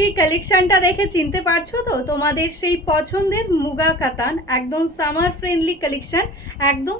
কি কালেকশনটা দেখে চিনতে পারছো তো? তোমাদের সেই পছন্দের মুগা কাতান, একদম সামার ফ্রেন্ডলি কালেকশন। একদম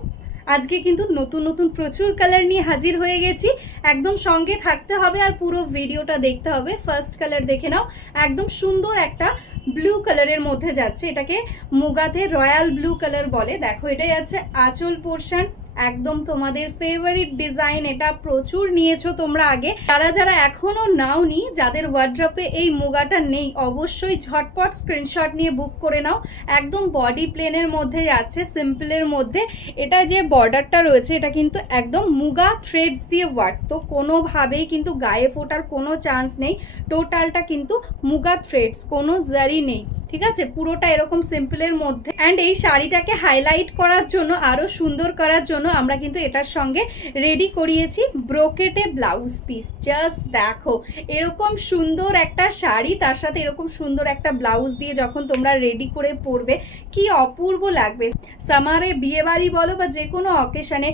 আজকে কিন্তু নতুন নতুন প্রচুর কালার নিয়ে হাজির হয়ে গেছি। একদম সঙ্গে থাকতে হবে আর পুরো ভিডিওটা দেখতে হবে। ফার্স্ট কালার দেখে নাও, একদম সুন্দর একটা ব্লু কালারের মধ্যে যাচ্ছে। এটাকে মুগাতে রয়্যাল ব্লু কালার বলে। দেখো, এটাই আছে আঁচল পোর্শন, একদম তোমাদের ফেভারিট ডিজাইন। এটা প্রচুর নিয়েছো তোমরা আগে। যারা যারা এখনো নাওনি, যাদের ওয়ার্ড্রপে এই মুগাটা নেই, অবশ্যই ঝটপট স্ক্রিনশট নিয়ে বুক করে নাও। একদম বডি প্লেনের মধ্যে আছে, সিম্পলের মধ্যে। এটা যে বর্ডারটা রয়েছে, এটা কিন্তু একদম মুগা থ্রেডস দিয়ে ওয়ার্ক, তো কোনোভাবেই কিন্তু গায়ে ফোটার কোনো চান্স নেই। টোটালটা কিন্তু মুগা থ্রেডস, কোনো জারি নেই, ঠিক আছে? পুরোটা এরকম সিম্পলের মধ্যে। অ্যান্ড এই শাড়িটাকে হাইলাইট করার জন্য, আরো সুন্দর করার জন্য আমরা কিন্তু এটার সঙ্গে রেডি করিয়েছি ব্রোকেটে ব্লাউজ পিস। জাস্ট দেখো, এরকম সুন্দর একটা শাড়ি, তার সাথে এরকম সুন্দর একটা ব্লাউজ দিয়ে যখন তোমরা রেডি করে পরবে, কি অপূর্ব লাগবে। সামারে, বিয়ে বাড়ি বলো বা যে কোনো অকেশনে,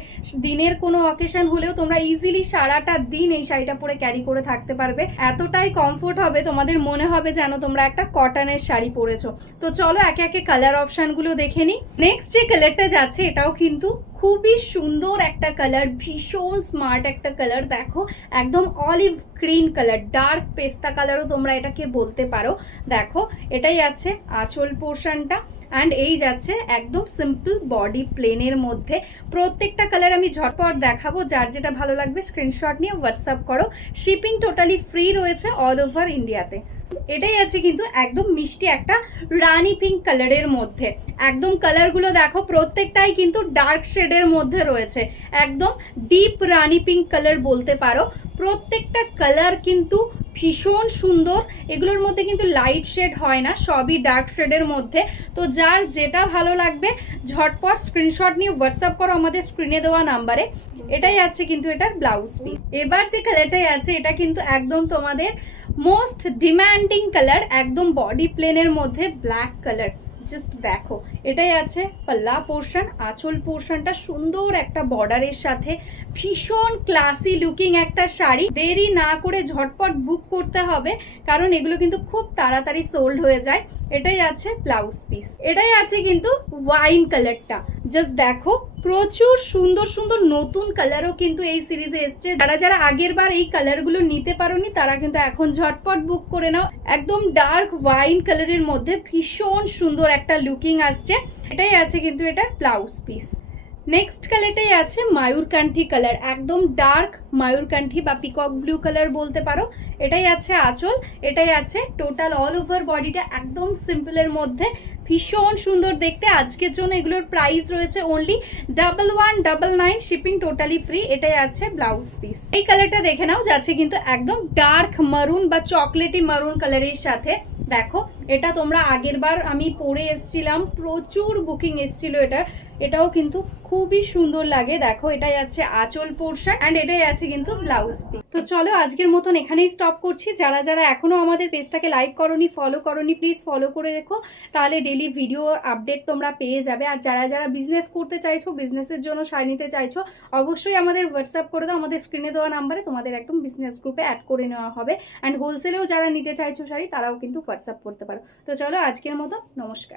দিনের কোনো অকেশন হলেও তোমরা ইজিলি সারাটা দিন এই শাড়িটা পরে ক্যারি করে থাকতে পারবে। এতটাই কমফোর্ট হবে, তোমাদের মনে হবে যেন তোমরা একটা কটনের শাড়ি পরেছো। তো চলো একে একে কালার অপশনগুলো দেখে নিই। নেক্সট যে কালারটা যাচ্ছে, এটাও কিন্তু খুবই সুন্দর একটা কালার, ভীষণ স্মার্ট একটা কালার। দেখো, একদম অলিভ গ্রিন কালার, ডার্ক পেস্তা কালারও তোমরা এটাকে বলতে পারো। দেখো, এটাই আছে আঁচল পোর্শনটা, অ্যান্ড এই যাচ্ছে একদম সিম্পল বডি প্লেনের মধ্যে। প্রত্যেকটা কালার আমি ঝটপট দেখাবো, যার যেটা ভালো লাগবে স্ক্রিনশট নিয়ে হোয়াটসঅ্যাপ করো। শিপিং টোটালি ফ্রি রয়েছে অল ওভার ইন্ডিয়াতে। এটাই আছে কিন্তু একদম মিষ্টি একটা রানি পিঙ্ক কালারের মধ্যে। একদম কালারগুলো দেখো, প্রত্যেকটাই কিন্তু ডার্ক শেডের মধ্যে রয়েছে, একদম ডিপ রানি পিঙ্ক কালার বলতে পারো। প্রত্যেকটা কালার কিন্তু ভীষণ সুন্দর। এগুলোর মধ্যে কিন্তু লাইট শেড হয় না, সবই ডার্ক শেডের মধ্যে। তো যার যেটা ভালো লাগবে ঝটপট স্ক্রিনশট নিয়ে হোয়াটসঅ্যাপ করো আমাদের স্ক্রিনে দেওয়া নাম্বারে। এটাই আছে কিন্তু এটার ব্লাউজ পিস। এবার যে কালারটাই আছে, এটা কিন্তু একদম তোমাদের মোস্ট ডিমান্ডিং কালার, একদম বডি প্লেনের মধ্যে ব্ল্যাক কালার। জাস্ট দেখো, এটাই আছে পাল্লা পোর্শন। আঁচল পোর্শনটা সুন্দর একটা বর্ডারের সাথে, ভীষণ ক্লাসি লুকিং একটা শাড়ি। দেরি না করে ঝটপট বুক করতে হবে, কারণ এগুলো কিন্তু খুব তাড়াতাড়ি সোল্ড হয়ে যায়। এটাই আছে ব্লাউজ পিস। এটাই আছে কিন্তু ওয়াইন কালারটা। জাস্ট দেখো, প্রচুর সুন্দর সুন্দর নতুন কালারও কিন্তু এই সিরিজে এসছে। যারা যারা আগের বার এই কালারগুলো নিতে পারোনি, তারা কিন্তু এখন ঝটপট বুক করে নাও। একদম ডার্ক ওয়াইন কালারের মধ্যে ভীষণ সুন্দর একটা লুকিং আসছে। এটাই আছে কিন্তু এটার ব্লাউজ পিস। নেক্সট কালারটাই আছে ময়ূরকান্ঠি কালার, একদম ডার্ক ময়ূরকান্ঠি বা পিকক ব্লু কালার বলতে পারো। এটাই আছে আঁচল, এটাই আছে টোটাল অল ওভার বডিটা একদম সিম্পলের মধ্যে, ভীষণ সুন্দর দেখতে। আজকের জন্য এগুলোর প্রাইস রয়েছে অনলি 1199, শিপিং টোটালি ফ্রি। এটাই আছে ব্লাউজ পিস। এই কালারটা দেখে নাও, যাচ্ছে কিন্তু একদম ডার্ক মারুন বা চকলেটি মারুন কালারের সাথে। দেখো, এটা তোমরা আগের বার আমি পরে এসছিলাম, প্রচুর বুকিং এসছিল এটা। এটাও কিন্তু খুবই সুন্দর লাগে। দেখো, এটাই আছে আঁচল পোর্শন, অ্যান্ড এটাই আছে কিন্তু ব্লাউজ পিস। তো চলো আজকের মতন এখানেই স্টপ করছি। যারা যারা এখনো আমাদের পেজটাকে লাইক করনি, ফলো করনি, প্লিজ ফলো করে রেখো, তাহলে ডেলি ভিডিও আপডেট তোমরা পেয়ে যাবে। আর যারা যারা বিজনেস করতে চাইছো, বিজনেসের জন্য শাড়ি নিতে চাইছো, অবশ্যই আমাদের হোয়াটসঅ্যাপ করে দাও। আমাদের স্ক্রিনে দেওয়া নাম্বারে তোমাদের একদম বিজনেস গ্রুপে অ্যাড করে নেওয়া হবে। অ্যান্ড হোলসেলেও যারা নিতে চাইছো শাড়ি, তারাও কিন্তু হোয়াটসঅ্যাপ করতে পারো। তো চলো আজকের মতো নমস্কার।